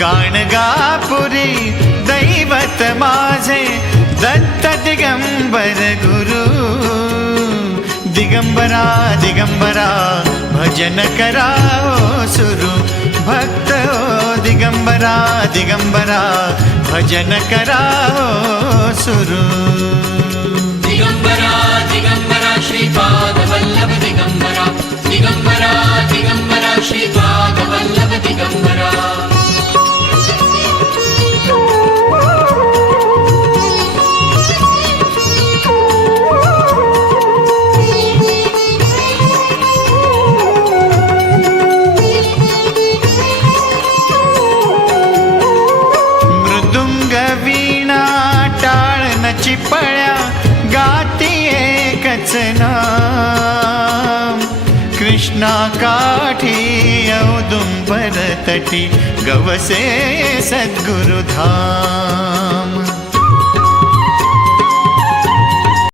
गाणगापुरी दैवत माझे दत्त दिगंबर गुरु दिगंबरा दिगंबरा भजन करा सुरू भक्त दिगंबरा दिगंबरा भजन करा सुरू दिगंबरा दिगंबरा श्रीपाद वल्लभ दिगंबरा दिगंबरा दिगंबरा श्रीपाद वल्लभ दिगंबरा चिपळ्या गाती एकच नाम कृष्णा काठी औदुंबर तटी गवसे सद्गुरुधाम